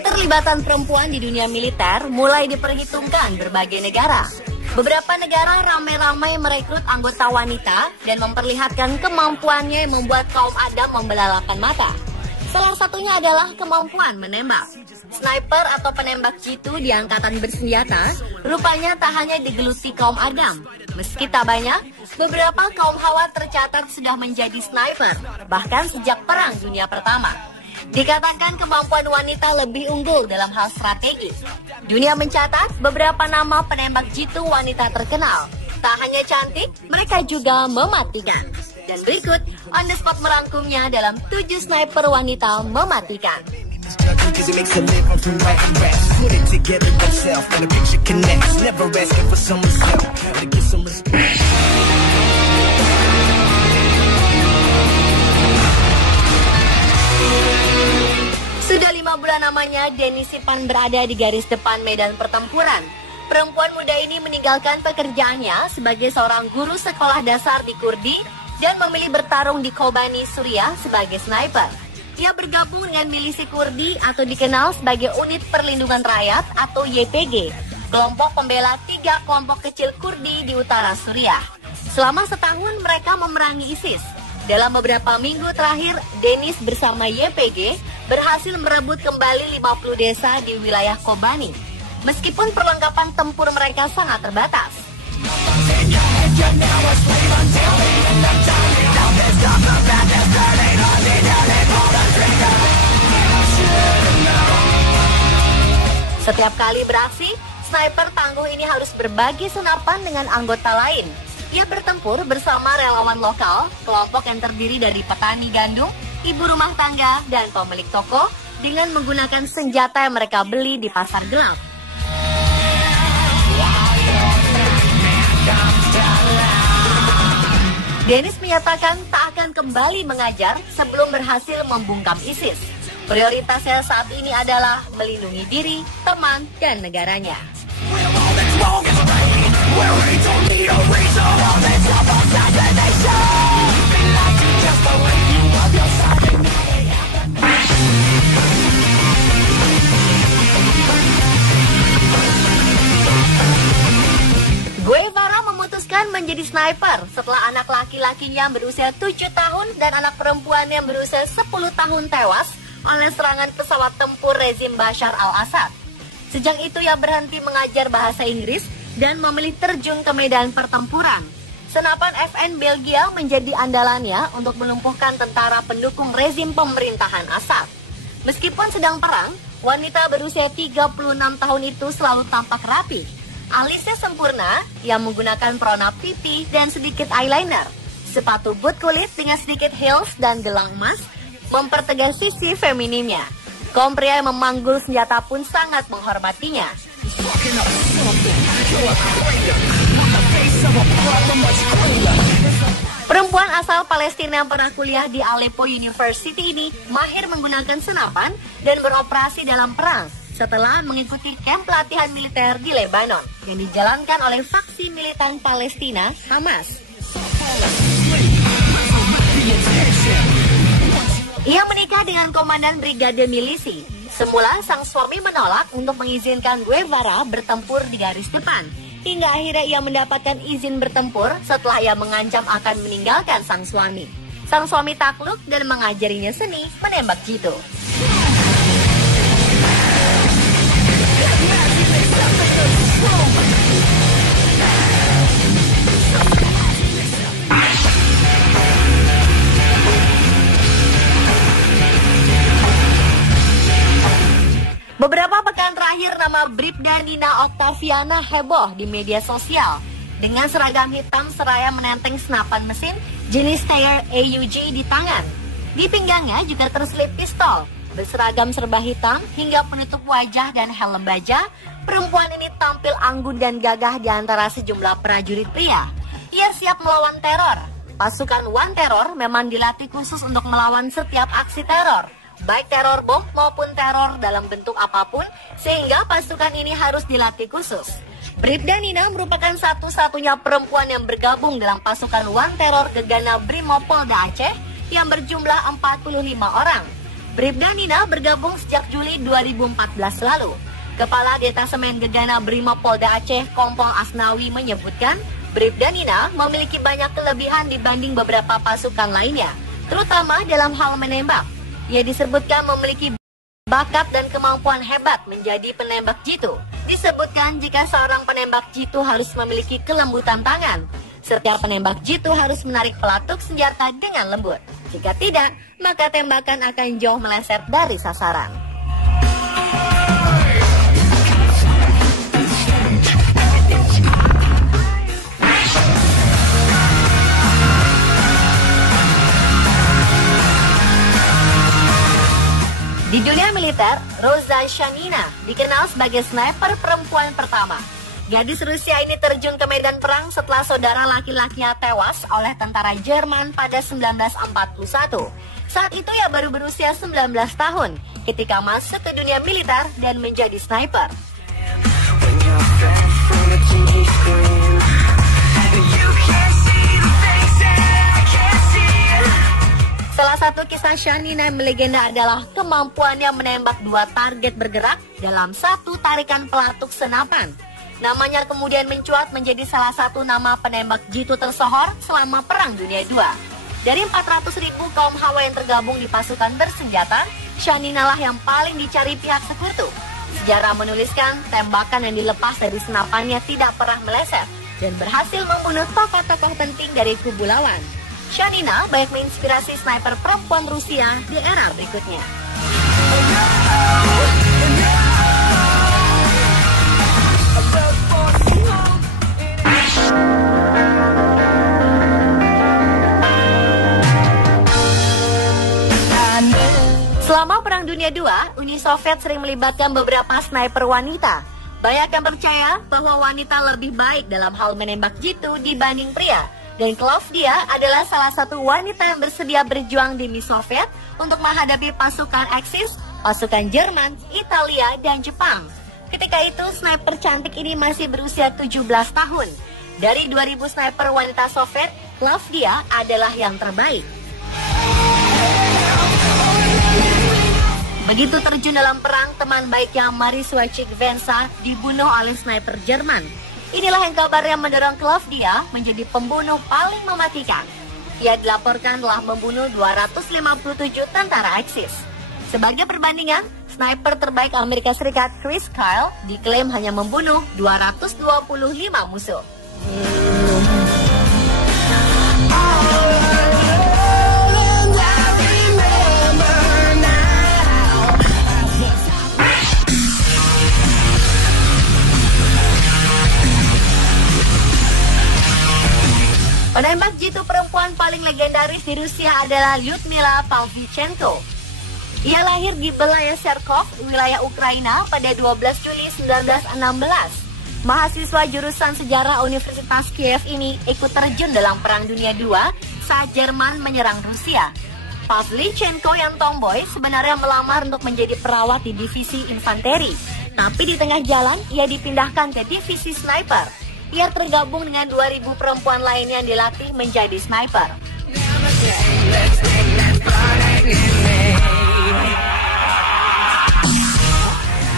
Keterlibatan perempuan di dunia militer mulai diperhitungkan berbagai negara. Beberapa negara ramai-ramai merekrut anggota wanita dan memperlihatkan kemampuannya yang membuat kaum Adam membelalakan mata. Salah satunya adalah kemampuan menembak. Sniper atau penembak jitu di angkatan bersenjata rupanya tak hanya digeluti kaum Adam. Meski tak banyak, beberapa kaum Hawa tercatat sudah menjadi sniper, bahkan sejak Perang Dunia Pertama. Dikatakan kemampuan wanita lebih unggul dalam hal strategi. Dunia mencatat beberapa nama penembak jitu wanita terkenal. Tak hanya cantik, mereka juga mematikan. Dan berikut on the spot merangkumnya dalam 7 sniper wanita mematikan. Sudah 5 bulan namanya Denny Sipan berada di garis depan medan pertempuran. Perempuan muda ini meninggalkan pekerjaannya sebagai seorang guru sekolah dasar di Kurdi dan memilih bertarung di Kobani, Suriah sebagai sniper. Ia bergabung dengan milisi Kurdi atau dikenal sebagai Unit Perlindungan Rakyat atau YPG, kelompok pembela 3 kelompok kecil Kurdi di utara Suriah. Selama setahun mereka memerangi ISIS. Dalam beberapa minggu terakhir, Dennis bersama YPG berhasil merebut kembali 50 desa di wilayah Kobani. Meskipun perlengkapan tempur mereka sangat terbatas. Setiap kali beraksi, sniper tangguh ini harus berbagi senapan dengan anggota lain. Ia bertempur bersama relawan lokal, kelompok yang terdiri dari petani gandum, ibu rumah tangga, dan pemilik toko dengan menggunakan senjata yang mereka beli di pasar gelap. Dennis menyatakan tak akan kembali mengajar sebelum berhasil membungkam ISIS. Prioritasnya saat ini adalah melindungi diri, teman, dan negaranya. Guevara memutuskan menjadi sniper setelah anak laki-lakinya berusia 7 tahun dan anak perempuan yang berusia 10 tahun tewas oleh serangan pesawat tempur rezim Bashar al-Assad. Sejak itu ia berhenti mengajar bahasa Inggris dan memilih terjun ke medan pertempuran. Senapan FN Belgia menjadi andalannya untuk melumpuhkan tentara pendukung rezim pemerintahan Assad. Meskipun sedang perang, wanita berusia 36 tahun itu selalu tampak rapi. Alisnya sempurna, yang menggunakan perona pipi dan sedikit eyeliner. Sepatu boot kulit dengan sedikit heels dan gelang emas mempertegas sisi feminimnya. Kaum pria yang memanggul senjata pun sangat menghormatinya. Perempuan asal Palestina yang pernah kuliah di Aleppo University ini mahir menggunakan senapan dan beroperasi dalam perang setelah mengikuti kamp pelatihan militer di Lebanon yang dijalankan oleh faksi militan Palestina, Hamas. Ia menikah dengan komandan brigade milisi. Semula sang suami menolak untuk mengizinkan Guevara bertempur di garis depan. Hingga akhirnya ia mendapatkan izin bertempur setelah ia mengancam akan meninggalkan sang suami. Sang suami takluk dan mengajarinya seni menembak jitu. Beberapa pekan terakhir nama Bribda Nina Octaviana heboh di media sosial. Dengan seragam hitam seraya menenteng senapan mesin jenis Steyr AUG di tangan. Di pinggangnya juga terselip pistol. Berseragam serba hitam hingga penutup wajah dan helm baja, perempuan ini tampil anggun dan gagah di antara sejumlah prajurit pria. Ia siap melawan teror. Pasukan One Terror memang dilatih khusus untuk melawan setiap aksi teror, baik teror bom maupun teror dalam bentuk apapun, sehingga pasukan ini harus dilatih khusus. Bribda Nina merupakan satu-satunya perempuan yang bergabung dalam pasukan One Terror Gegana Brimopolda Aceh yang berjumlah 45 orang. Bribda Nina bergabung sejak Juli 2014 lalu. Kepala Detasemen Gegana Brimopolda Aceh, Kompol Asnawi menyebutkan, Bribda Nina memiliki banyak kelebihan dibanding beberapa pasukan lainnya, terutama dalam hal menembak. Ia disebutkan memiliki bakat dan kemampuan hebat menjadi penembak jitu. Disebutkan jika seorang penembak jitu harus memiliki kelembutan tangan. Setiap penembak jitu harus menarik pelatuk senjata dengan lembut. Jika tidak, maka tembakan akan jauh meleset dari sasaran. Di dunia militer, Rosa Shanina dikenal sebagai sniper perempuan pertama. Gadis Rusia ini terjun ke medan perang setelah saudara laki-lakinya tewas oleh tentara Jerman pada 1941. Saat itu ia baru berusia 19 tahun ketika masuk ke dunia militer dan menjadi sniper. Salah satu kisah Shanina yang melegenda adalah kemampuannya menembak 2 target bergerak dalam satu tarikan pelatuk senapan. Namanya kemudian mencuat menjadi salah satu nama penembak jitu tersohor selama Perang Dunia II. Dari 400.000 kaum Hawa yang tergabung di pasukan bersenjata, Shanina lah yang paling dicari pihak sekutu. Sejarah menuliskan tembakan yang dilepas dari senapannya tidak pernah meleset dan berhasil membunuh tokoh-tokoh penting dari kubu lawan. Shanina banyak menginspirasi sniper perempuan Rusia di era berikutnya. Selama Perang Dunia II, Uni Soviet sering melibatkan beberapa sniper wanita. Banyak yang percaya bahwa wanita lebih baik dalam hal menembak jitu dibanding pria. Dan Klavdia adalah salah satu wanita yang bersedia berjuang di Uni Soviet untuk menghadapi pasukan Axis, pasukan Jerman, Italia, dan Jepang. Ketika itu, sniper cantik ini masih berusia 17 tahun. Dari 2000 sniper wanita Soviet, Klavdia adalah yang terbaik. Begitu terjun dalam perang, teman baiknya Maris Wojcik-Vensa dibunuh oleh sniper Jerman. Inilah yang kabarnya mendorong Klavdia menjadi pembunuh paling mematikan. Ia dilaporkan telah membunuh 257 tentara Axis. Sebagai perbandingan, sniper terbaik Amerika Serikat Chris Kyle diklaim hanya membunuh 225 musuh. Penembak jitu perempuan paling legendaris di Rusia adalah Lyudmila Pavlichenko. Ia lahir di Belaya Serkov, wilayah Ukraina pada 12 Juli 1916. Mahasiswa jurusan sejarah Universitas Kiev ini ikut terjun dalam Perang Dunia II saat Jerman menyerang Rusia. Pavlichenko yang tomboy sebenarnya melamar untuk menjadi perawat di divisi infanteri. Tapi di tengah jalan ia dipindahkan ke divisi sniper. Ia tergabung dengan 2.000 perempuan lainnya yang dilatih menjadi sniper.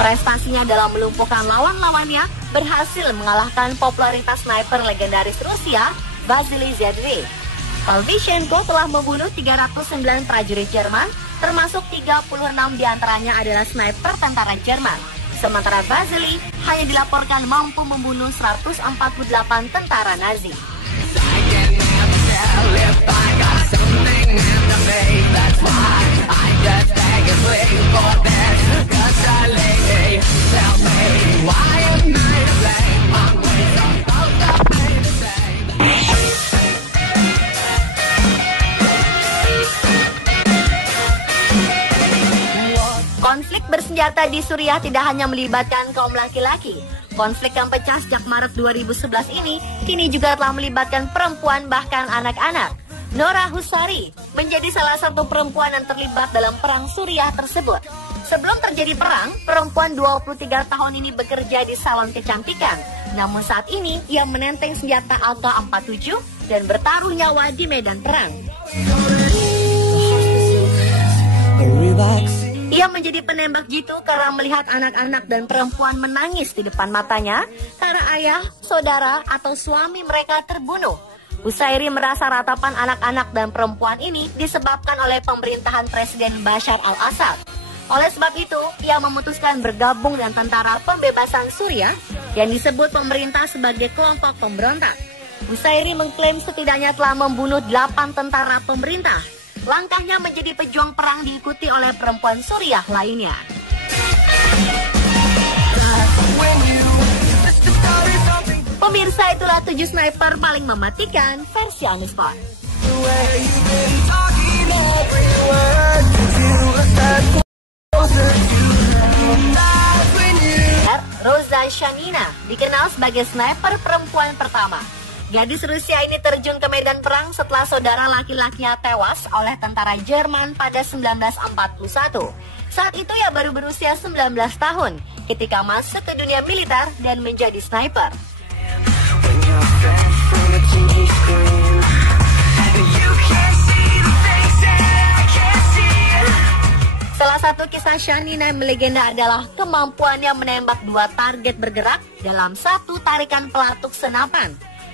Prestasinya dalam melumpuhkan lawan-lawannya berhasil mengalahkan popularitas sniper legendaris Rusia, Vasily Zhedrev. Pavlichenko telah membunuh 309 prajurit Jerman, termasuk 36 diantaranya adalah sniper tentara Jerman. Sementara Vasily hanya dilaporkan mampu membunuh 148 tentara Nazi. Konflik bersenjata di Suriah tidak hanya melibatkan kaum laki-laki. Konflik yang pecah sejak Maret 2011 ini kini juga telah melibatkan perempuan bahkan anak-anak. Nora Husari menjadi salah satu perempuan yang terlibat dalam perang Suriah tersebut. Sebelum terjadi perang, perempuan 23 tahun ini bekerja di salon kecantikan. Namun saat ini ia menenteng senjata AK-47 dan bertaruh nyawa di medan perang. Ia menjadi penembak jitu karena melihat anak-anak dan perempuan menangis di depan matanya karena ayah, saudara, atau suami mereka terbunuh. Busairi merasa ratapan anak-anak dan perempuan ini disebabkan oleh pemerintahan Presiden Bashar al-Assad. Oleh sebab itu, ia memutuskan bergabung dengan Tentara Pembebasan Suriah yang disebut pemerintah sebagai kelompok pemberontak. Busairi mengklaim setidaknya telah membunuh 8 tentara pemerintah. Langkahnya menjadi pejuang perang diikuti oleh perempuan Suriah lainnya. Pemirsa, itulah 7 sniper paling mematikan versi Anisport. Roza Shanina dikenal sebagai sniper perempuan pertama. Gadis Rusia ini terjun ke medan perang setelah saudara laki-lakinya tewas oleh tentara Jerman pada 1941. Saat itu ia baru berusia 19 tahun ketika masuk ke dunia militer dan menjadi sniper. Salah satu kisah Shanina yang melegenda adalah kemampuannya menembak 2 target bergerak dalam satu tarikan pelatuk senapan.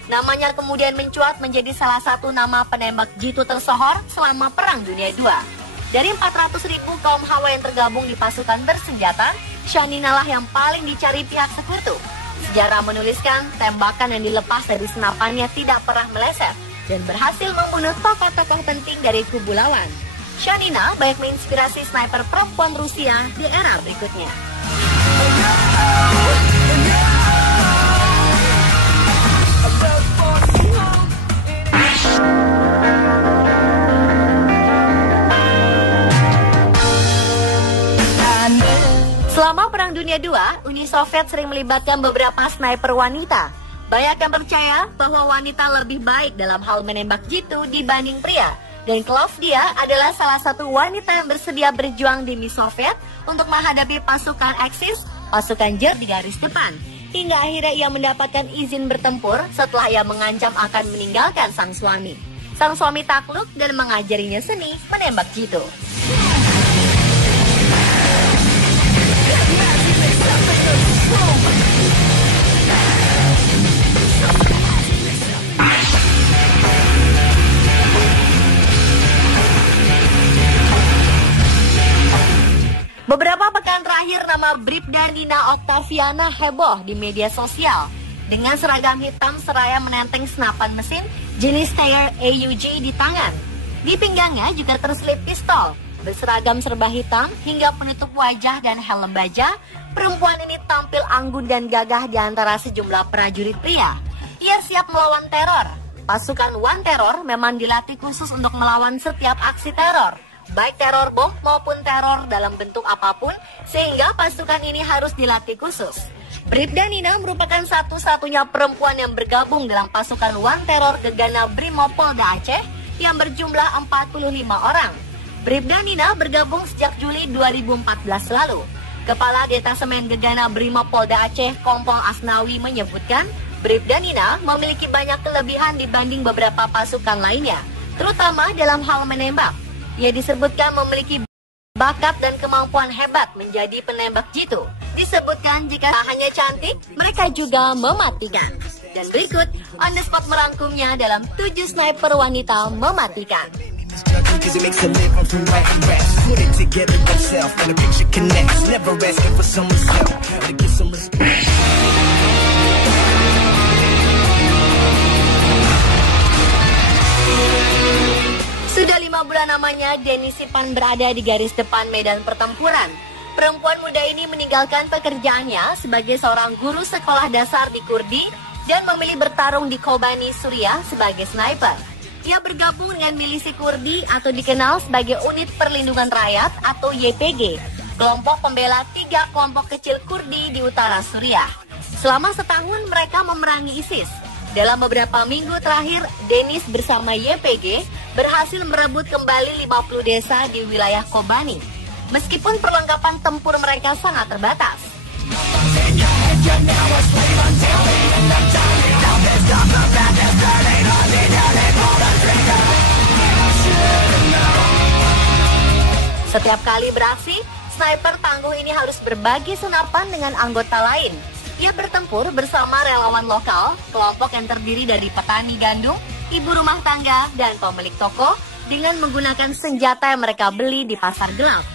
Namanya kemudian mencuat menjadi salah satu nama penembak jitu tersohor selama Perang Dunia II. Dari 400.000 kaum Hawa yang tergabung di pasukan bersenjata, Shanina lah yang paling dicari pihak sekutu. Sejarah menuliskan tembakan yang dilepas dari senapannya tidak pernah meleset dan berhasil membunuh tokoh-tokoh penting dari kubu lawan. Shanina banyak menginspirasi sniper perempuan Rusia di era berikutnya. Selama Perang Dunia II, Uni Soviet sering melibatkan beberapa sniper wanita. Banyak yang percaya bahwa wanita lebih baik dalam hal menembak jitu dibanding pria. Dan Klavdia adalah salah satu wanita yang bersedia berjuang di Uni Soviet untuk menghadapi pasukan Axis, pasukan Jer di garis depan. Hingga akhirnya ia mendapatkan izin bertempur setelah ia mengancam akan meninggalkan sang suami. Sang suami takluk dan mengajarinya seni menembak jitu. Beberapa pekan terakhir nama Bribda Nina Oktaviana heboh di media sosial. Dengan seragam hitam seraya menenteng senapan mesin jenis Steyr AUG di tangan. Di pinggangnya juga terselip pistol. Berseragam serba hitam hingga penutup wajah dan helm baja, perempuan ini tampil anggun dan gagah di antara sejumlah prajurit pria. Ia siap melawan teror. Pasukan One Terror memang dilatih khusus untuk melawan setiap aksi teror, baik teror bom maupun teror dalam bentuk apapun, sehingga pasukan ini harus dilatih khusus. Bribda Nina merupakan satu-satunya perempuan yang bergabung dalam pasukan One Terror Gegana Brimopolda Aceh yang berjumlah 45 orang. Bribda Nina bergabung sejak Juli 2014 lalu. Kepala Detasemen Gegana Brimopolda Aceh Kompol Asnawi menyebutkan, Bribda Nina memiliki banyak kelebihan dibanding beberapa pasukan lainnya, terutama dalam hal menembak. Ia disebutkan memiliki bakat dan kemampuan hebat menjadi penembak jitu. Disebutkan jika tak hanya cantik, mereka juga mematikan. Dan berikut On The Spot merangkumnya dalam 7 sniper wanita mematikan. Sudah 5 bulan namanya Deni Sipan berada di garis depan medan pertempuran. Perempuan muda ini meninggalkan pekerjaannya sebagai seorang guru sekolah dasar di Kurdi dan memilih bertarung di Kobani, Suriah sebagai sniper. Ia bergabung dengan milisi Kurdi atau dikenal sebagai Unit Perlindungan Rakyat atau YPG, kelompok pembela 3 kelompok kecil Kurdi di utara Suriah. Selama setahun mereka memerangi ISIS. Dalam beberapa minggu terakhir, Denis bersama YPG berhasil merebut kembali 50 desa di wilayah Kobani. Meskipun perlengkapan tempur mereka sangat terbatas. Setiap kali beraksi, sniper tangguh ini harus berbagi senapan dengan anggota lain. Ia bertempur bersama relawan lokal, kelompok yang terdiri dari petani gandum, ibu rumah tangga, dan pemilik toko dengan menggunakan senjata yang mereka beli di pasar gelap.